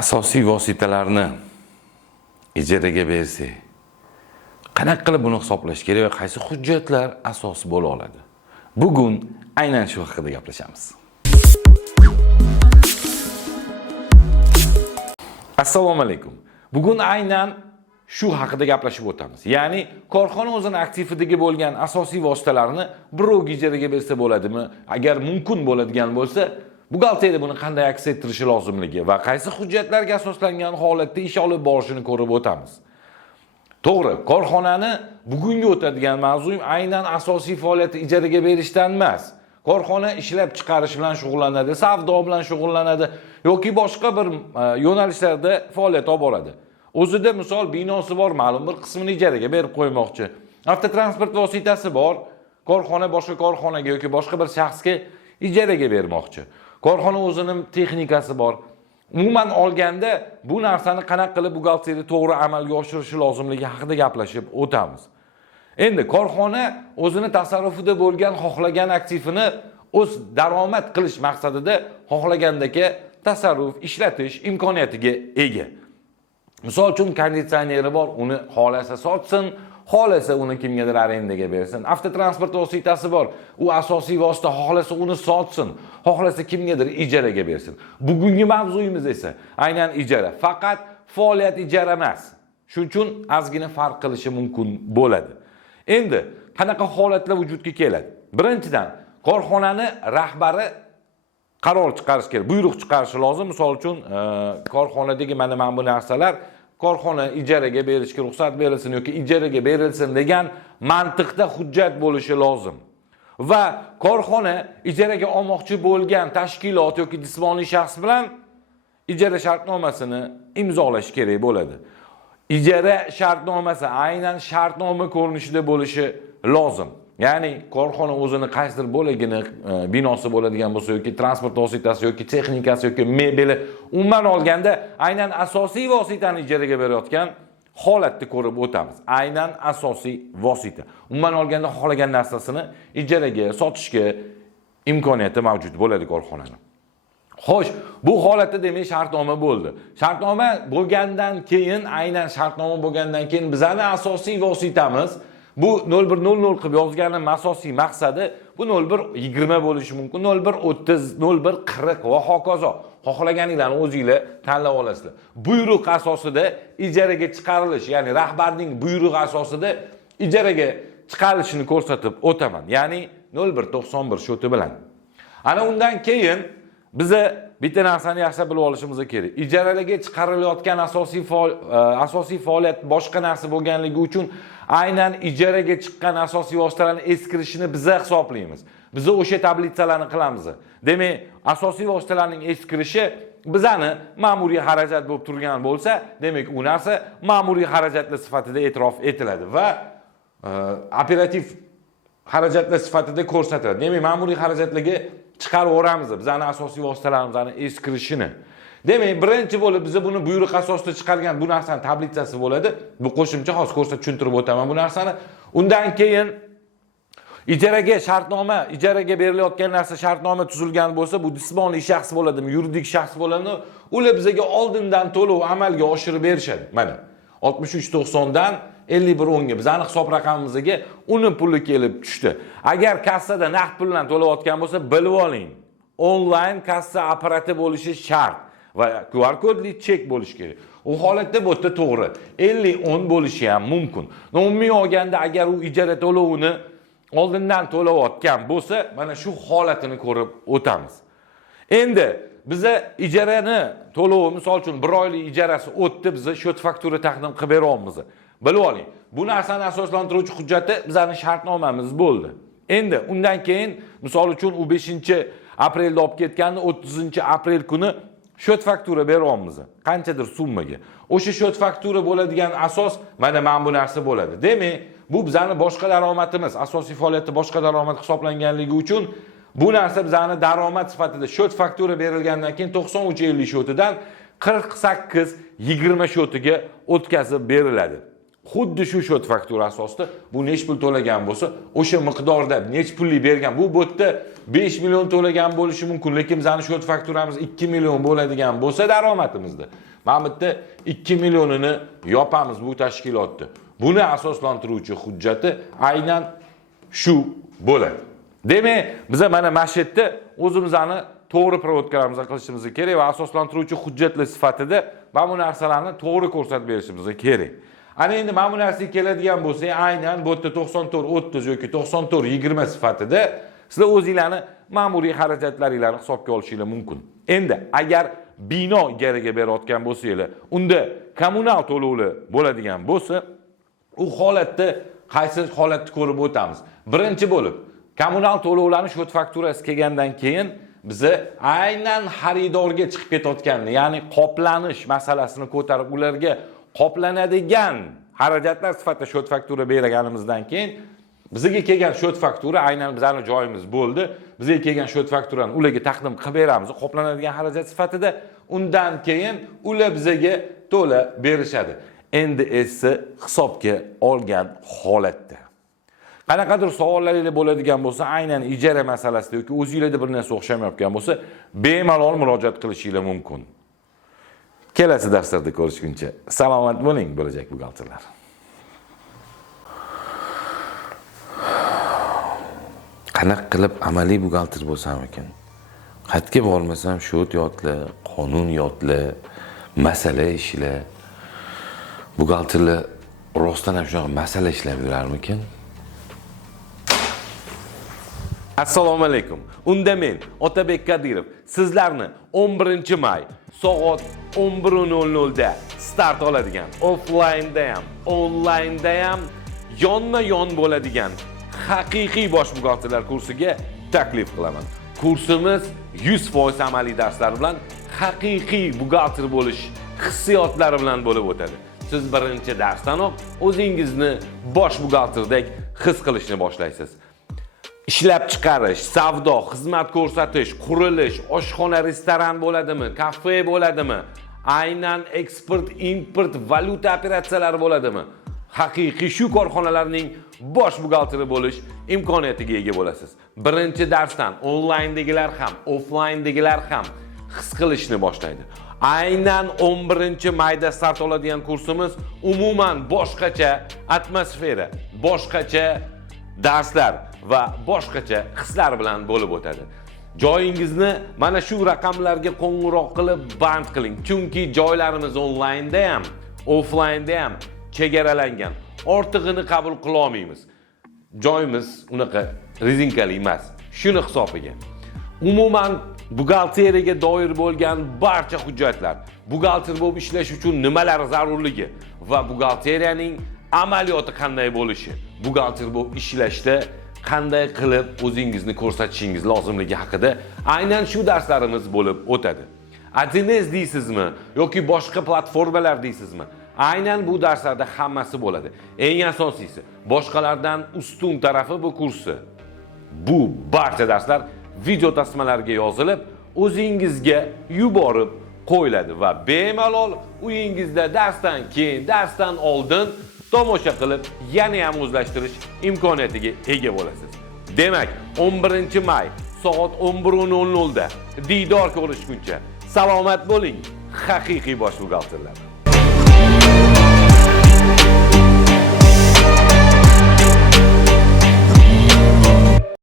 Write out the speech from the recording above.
asosiy vositalarni ijaraga bersak, qanaqa qilib buni hisoblash kerak va qaysi hujjatlar asos bo'la oladi? Bugun aynan shu haqida gaplashamiz. Assalomu alaykum. Bugun aynan shu haqida gaplashib o'tamiz. Ya'ni korxona o'zini aktividagi bo'lgan asosiy vositalarni birovga ijaraga bersa bo'ladimi? Agar mumkin bo'ladigan bo'lsa, buxgalteriya buni qanday aks ettirishi lozimligi va qaysi hujjatlarga asoslangan holatda ish olib borishini ko'rib o'tamiz. To'g'ri, korxonani bugungi o'tadigan mavzum aynan asosiy faoliyati ijaraga berishdan emas. Korxona ishlab chiqarish bilan shug'ullanadi, savdo bilan shug'ullanadi yoki boshqa bir yo'nalishlarda faoliyat olib boradi. O'zida misol binosi bor, ma'lum bir qismini ijaraga berib qo'ymoqchi. Avtotransport vositasi bor, korxona boshqa korxonaga yoki boshqa bir shaxsga ijaraga bermoqchi. Korxona o'zining texnikasi bor. Umuman olganda bu narsani qanaqa qilib buxgalteriya to'g'ri amalga oshirishi lozimligi haqida gaplashib o'tamiz. Endi korxona o'zini tasarrufida bo'lgan xohlagan aktivini o'z daromad qilish maqsadida xohlagandagi tasarruf, ishlatish imkoniyatiga ega. Misol uchun konditsioneri bor, uni xolasa sotsin, xolasa uni kimgadir arendaga bersin. Avtotransport vositasi bor, u asosiy vosita, xolasa uni sotsin, xohlasa kimgadir ijaraga bersin. Bugungi mavzuyimiz esa aynan ijara, faqat faoliyat ijara emas. Shuning uchun ozgina farq qilishi mumkin bo'ladi. Endi qanaqa holatlar vujudga keladi? Birinchidan, korxonani rahbari qaror chiqarish kerak, buyruq chiqarishi lozim. Misol uchun, korxonadagi mana bu narsalar korxona ijaraga berishga ruxsat berilsin yoki ijaraga berilsin degan mantiqda hujjat bo'lishi lozim. Va korxona ijaraga olmoqchi bo'lgan tashkilot yoki jismoniy shaxs bilan ijara shartnomasini imzolash kerak bo'ladi. Ijara shartnomasi aynan shartnoma ko'rinishida bo'lishi lozim. Ya'ni korxona o'zini qaysidir bo'lagini, binosi bo'ladigan bo'lsa yoki transport vositasi yoki texnikasi yoki mebeli, umuman olganda aynan asosiy vositani ijaraga berayotgan holatni ko'rib o'tamiz. Aynan asosiy vosita. Umuman olganda xohlagan narsasini ijaraga sotishga imkoniyati mavjud bo'ladi korxonaning. Xo'sh, bu holatda demak shartnoma bo'ldi. Shartnoma bo'lgandan keyin, aynan shartnoma bo'lgandan keyin bizning asosiy vositamiz bu 0100 qilib yozganim asosiy maqsadi bu 0120 bo'lishi mumkin, 0130, 0140 va hokazo. Xohlaganinglarni o'zingizlar tanlab olasizlar. Buyruq asosida ijaraga chiqarilish, ya'ni rahbarning buyrug'i asosida ijaraga chiqarilishini ko'rsatib o'taman. Ya'ni 0191 shoti bilan. Ana undan keyin biza bitta narsani yaxshi bilib olishimiz kerak. Ijaraga chiqarilayotgan asosiy faoliyat boshqa narsa bo'lganligi uchun aynan ijaraga chiqqan asosiy vositalarning eskirishini biza hisoblaymiz. Biza o'sha tablitsalarni qilamiz. Demak, asosiy vositalarning eskirishi bizani ma'muriy xarajat bo'lib turgan bo'lsa, demak, u narsa ma'muriy xarajatlar sifatida e'tirof etiladi va operativ xarajatlar sifatida ko'rsatiladi. Demak, ma'muriy xarajatlarga chiqarib o'ramiz bizani asosiy vositalarimizning eskirishini. Demak, birinchi bo'lib biz buni buyruq asosida chiqargan bu narsani tablitsasi bo'ladi. Bu qo'shimcha hozir ko'rsatib tushuntirib o'taman bu narsani. Undan keyin ijaraga shartnoma, ijaraga berilayotgan narsa shartnoma tuzilgan bo'lsa, bu jismoniy shaxs bo'ladimi, yuridik shaxs bo'ladimi, ular bizga oldindan to'lov amalga oshirib berishadi. Mana 63.90 dan 51.10 ga bizning hisob raqamimizga uni puli kelib tushdi. Agar kassada naqd pul bilan to'layotgan bo'lsa, bilib oling. Onlayn kassa apparati bo'lishi shart va QR kodli chek bo'lishi kerak. U holatda bu yerda to'g'ri 50-10 bo'lishi ham mumkin. Umumiy olganda agar u ijara to'lovini oldindan to'layotgan bo'lsa, mana shu holatini ko'rib o'tamiz. Endi biza ijarani to'lovi, misol uchun 1 oylik ijarasi o'tdi, biza shot faktura taqdim qilib beryapmiz. Bilib oling. Bu narsani asoslantiruvchi hujjati bizning shartnomamiz bo'ldi. Endi undan keyin misol uchun u 5-aprelda olib ketganda 30-aprel kuni shot faktura beryapmiz. Qanchadir summaga. O'sha shot faktura bo'ladigan asos mana bu narsa bo'ladi. Demak, bu bizning boshqa daromadimiz, asosiy faoliyatda boshqa daromad hisoblanganligi uchun bu narsa bizning daromad sifatida shot faktura berilgandan keyin 93.50 shotidan 48.20 shotiga o'tkazib beriladi. xuddi shu shot faktura asosida bu nech pul to'lagan bo'lsa, o'sha miqdorda nech pullik bergan. Bu yerda 5 million to'lagan bo'lishi mumkin, lekin bizning shot fakturamiz 2 million bo'ladigan bo'lsa daromadimizda, mana bu yerda 2 millionini yopamiz bu tashkilotni. Buni asoslantiruvchi hujjati aynan shu bo'ladi. Demak, biz mana shu yerda o'zimizni to'g'ri provodkalarimizni qilishimiz kerak va asoslantiruvchi hujjatlar sifatida mana bu narsalarni to'g'ri ko'rsatib berishimiz kerak. Ana endi mana bu narsaga keladigan bo'lsak, aynan bu yerda 94-30 yoki 94-20 sifatida sizlar o'zingizlarni ma'muriy xarajatlaringizni hisobga olishingiz mumkin. Endi agar bino ijaraga berayotgan bo'lsanglar, unda kommunal to'lovlar bo'ladigan bo'lsa, u holatda qaysi holatni ko'rib o'tamiz. Birinchi bo'lib, kommunal to'lovlarning shot fakturasi kelgandan keyin biz aynan xaridorga chiqib ketayotganini, ya'ni qoplanish masalasini ko'tarib ularga qoplanadigan xarajatlar sifatida shot faktura berganimizdan keyin bizga kelgan shot faktura aynan bizning joyimiz bo'ldi. Bizga kelgan shot fakturani ularga taqdim qilib beramiz, qoplanadigan xarajat sifatida. Undan keyin ular bizga to'la berishadi. Endi esa hisobga olgan holatda qanaqadir savollaringiz bo'ladigan bo'lsa, aynan ijara masalasida yoki o'zingizlarda bir narsa o'xshamayotgan bo'lsa, bemalol murojaat qilishingiz mumkin. Kelasi darslarda ko'rishguncha salomat bo'ling, bo'lajak buxgalterlar. Qanaqa qilib amaliy buxgalter bo'lsam ekan? Qayerga bormasam shot yotlar, qonun yotlar, masala ishlar. Buxgalterlar rostdan ham shunaqa masala ishlab yurarmikan? Assalomu alaykum. Unda men Otabek Kadirov sizlarni 11-may soat 11:00 da start oladigan, offline-da ham, online-da ham yonma-yon bo'ladigan haqiqiy bosh buxgalterlar kursiga taklif qilaman. Kursimiz 100% amaliy darslar bilan haqiqiy buxgalter bo'lish hissiyotlari bilan bo'lib o'tadi. Siz birinchi darsdanoq o'zingizni bosh buxgalterdek his qilishni boshlaysiz. Ishlab chiqarish, savdo, xizmat ko'rsatish, qurilish, oshxona, restoran bo'ladimi, kafe bo'ladimi, aynan eksport, import, valyuta operatsiyalari bo'ladimi? Haqiqiy shu korxonalarning bosh buxgalteri bo'lish imkoniyatiga ega bo'lasiz. Birinchi darsdan onlayndagilar ham, offlayndagilar ham his qilishni boshlaydi. Aynan 11-mayda start oladigan kursimiz umuman boshqacha atmosfera, boshqacha darslar va boshqacha hislar bilan bo'lib o'tadi. Joyingizni mana shu raqamlarga qo'ng'iroq qilib band qiling, chunki joylarimiz onlaynda ham, offlaynda ham chegaralangan. Ortig'ini qabul qila olmaymiz. Joyimiz unaqa rezinkali emas. Shuni hisobiga. Umuman buxgalteriyaga doir bo'lgan barcha hujjatlar, buxgalter bo'lib ishlash uchun nimalar zarurligi va buxgalteriyaning amaliyoti qanday bo'lishi, buxgalter bo'lib ishlashda qanday qilib o'zingizni ko'rsatishingiz lozimligi haqida aynan shu darslarimiz bo'lib o'tadi. Adines deysizmi yoki boshqa platformalar deysizmi? Aynan bu darslarda hammasi bo'ladi. Eng asosiysi, boshqalardan ustun tarafi bu kursi. Bu barcha darslar video tasmalarga yozilib, o'zingizga yuborib qo'yiladi va bemalol uyingizda darsdan keyin, darsdan oldin tomosha qilib, yana ham o'zlashtirish imkoniyatiga ega bo'lasiz. Demak, 11-may soat 11:00 da diydor ko'rishguncha salomat bo'ling, haqiqiy bosh buxgalterlar.